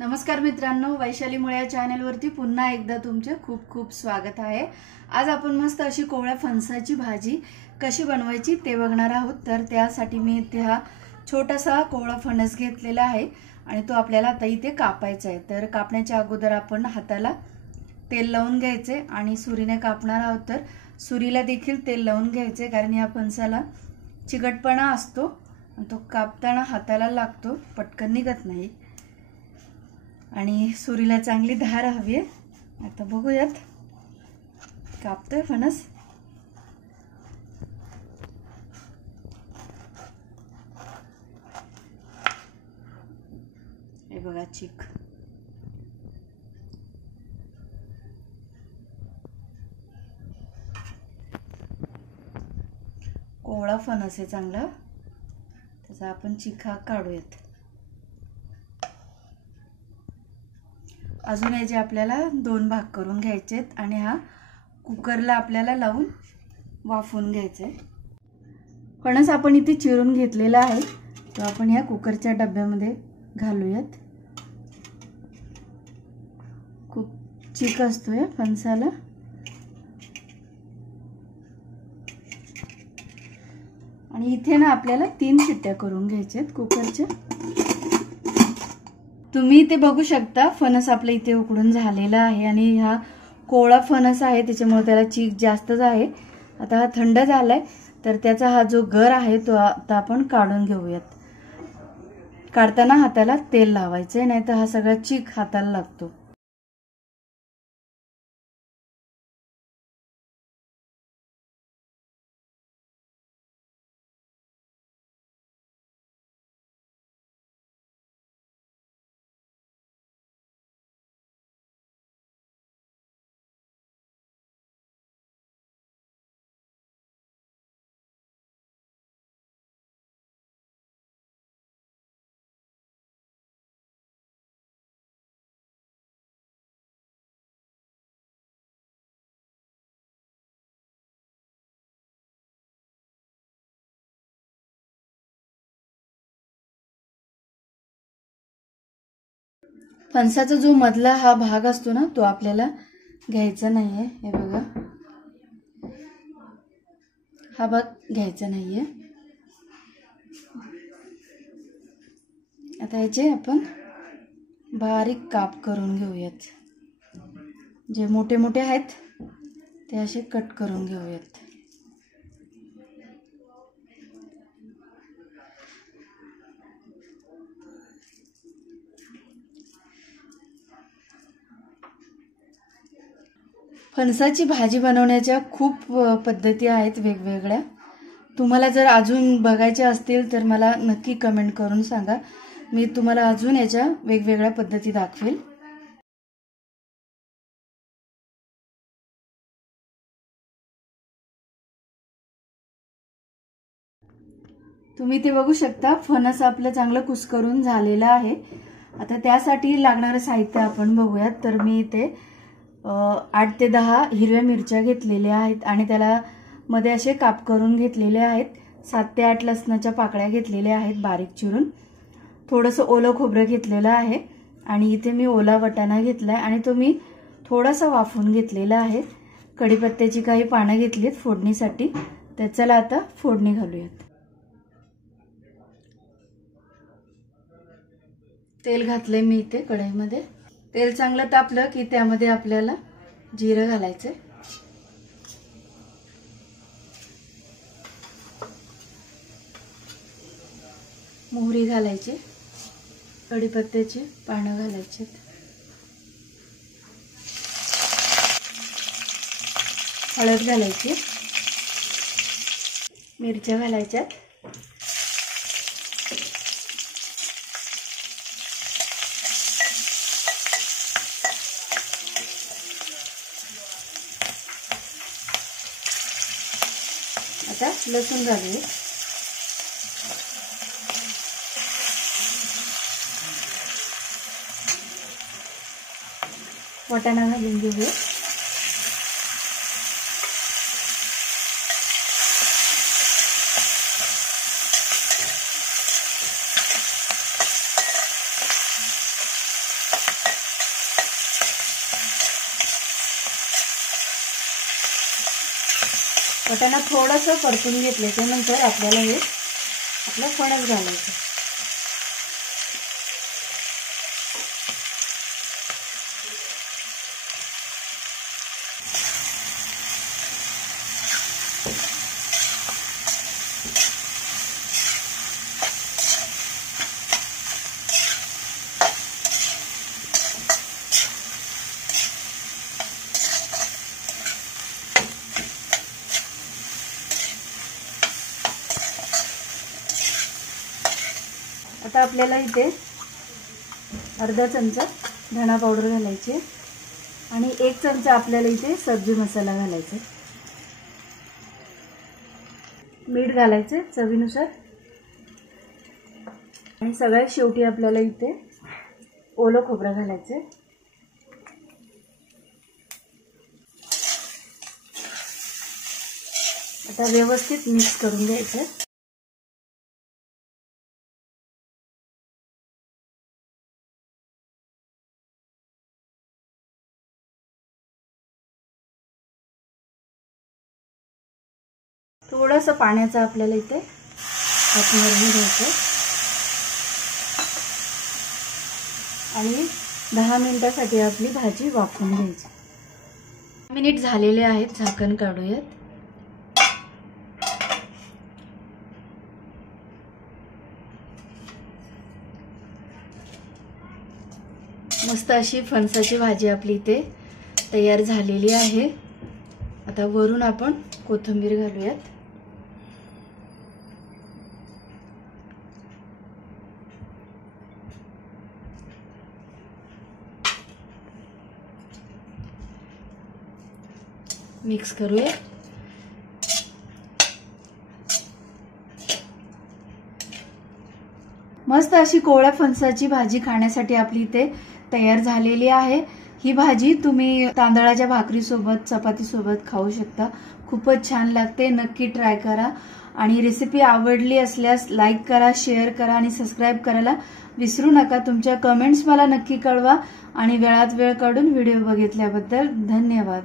नमस्कार मित्रांनो, वैशाली मुळे चॅनलवरती पुन्हा एकदा तुमचे खूप खूप स्वागत आहे। आज आपण मस्त अशी कोवळ्या फणसाची भाजी कशी बनवायची ते बघणार आहोत। तर त्यासाठी मी इथे हा छोटासा कोवळा फणस घेतलेला आहे आणि तो आपल्याला आता इथे कापायचा आहे। तर कापण्याच्या अगोदर आपण हाताला तेल लावून घ्यायचे आणि सुरीने कापणार आहोत। तर सुरीला देखील तेल लावून घ्यायचे, कारण या फणसाला चिकटपणा असतो आणि तो कापताना हाताला लागतो, पटकन निघत नाही आणि सुरीला चांगली धार हवी आहे। आता बघूयात, कापतोय फणस। हे बघा चिक, कोवळा फणस आहे चांगला, त्याचा आपण चिका काढूयात। अजून याचे आपल्याला दोन भाग करून घ्यायचे आहेत आणि हा कुकरला आपल्याला लावून वाफवून घ्यायचा आहे। फणस आपण इथे चिरून घेतलेला आहे, तो आपण या कुकरच्या डब्यामध्ये घालूयात। खूप चिक असतो या फणसाला। आणि इथे ना आपल्याला 3 शिट्ट्या करून घ्यायच्या आहेत कुकरच्या। तुम्ही इथे बघू शकता, फणस आपल्या इथे उकडून झालेला आहे आणि हा कोवळा फणस आहे, त्याच्यामुळे त्याला चीक जास्तच आहे। आता हा थंड झालाय, तर त्याचा हा जो गर आहे तो आता आपण काढून घेऊयात। काढताना हाताला तेल लावायचे, नाहीतर हा सगळा चीक हाताला लागतो। फणसाचा जो मधला हा भाग असतो ना, तो आपल्याला घ्यायचा नाहीये। हे बघा, हा भाग घ्यायचा नाहीये। आता याचे आपण बारीक काप करून घेऊयात। जे मोठे मोठे आहेत ते असे कट करून घेऊयात। फणसाची भाजी बनवण्याच्या खूप पद्धती आहेत वेगवेगळ्या। तुम्हाला जर अजून बघायच्या असतील तर मला नक्की कमेंट करून सांगा, मी तुम्हाला अजून याच्या वेगवेगळ्या पद्धती दाखवेल। तुम्ही ते बघू शकता, फणस आपलं चांगलं कुस्करून झालेलं आहे। आता त्यासाठी लागणारं साहित्य आपण बघूयात। तर मी इथे 8 ते 10 हिरव्या मिरच्या घेतलेल्या आहेत आणि त्याला मध्ये असे काप करून घेतलेले आहेत। 7 ते 8 लसणाच्या पाकळ्या घेतलेल्या आहेत बारीक चिरून। थोडंसं ओलं खोबरं घेतलेलं आहे आणि इथे मी ओला वाटाणा घेतलाय आणि तो मी थोडासा वाफवून घेतलेला आहे। कढीपत्त्याची काही पानं घेतलीत फोडणीसाठी। तर चला आता फोडणी घालूयात। तेल घातले मी इथे कढईमध्ये। तेल चांगलं तापलं की त्यामध्ये आपल्याला जिरं घालायचं, मोहरी घालायची, कढीपत्त्याची पानं घालायची, हळद घालायची, मिरच्या घालायच्या। आता लसूण घालूया। वाटाणा घालून घेऊया। वाटाणा थोडंसं परतून घेतल्याच्या नंतर आपल्याला हे आपलं फणस घालायचं. आता आपल्याला इथे अर्धा चमचा धना पावडर घालायची आणि 1 चमचा आपल्याला इथे सब्जी मसाला घालायचा. मीठ घालायचे चवीनुसार आणि सगळ्यात शेवटी आपल्याला इथे ओलं खोबरं घालायचे. आता व्यवस्थित मिक्स करून घ्यायचं. थोडंसं पाण्याचा आपल्याला इथे हात मळून घ्यायचं आणि 10 मिनिटासाठी आपली भाजी वाफवून घ्यायची. 10 मिनिट झालेले आहेत. झाकण काढूयात. मस्त अशी फणसाची भाजी आपली इथे तयार झालेली आहे. आता वरून आपण कोथिंबीर घालूयात. मिक्स करूया. मस्त अशी कोवळ्या फणसाची भाजी खाण्यासाठी आपली इथे तयार झालेली आहे. ही भाजी तुम्ही तांदळाच्या भाकरी सोबत चपाती सोबत खाऊ शकता. खूपच छान लागते. नक्की ट्राय करा आणि रेसिपी आवडली असल्यास लाईक करा, शेअर करा आणि सबस्क्राईब करायला विसरू नका. तुमच्या कमेंट्स मला नक्की कळवा आणि वेळात वेळ काढून व्हिडिओ बघितल्याबद्दल धन्यवाद.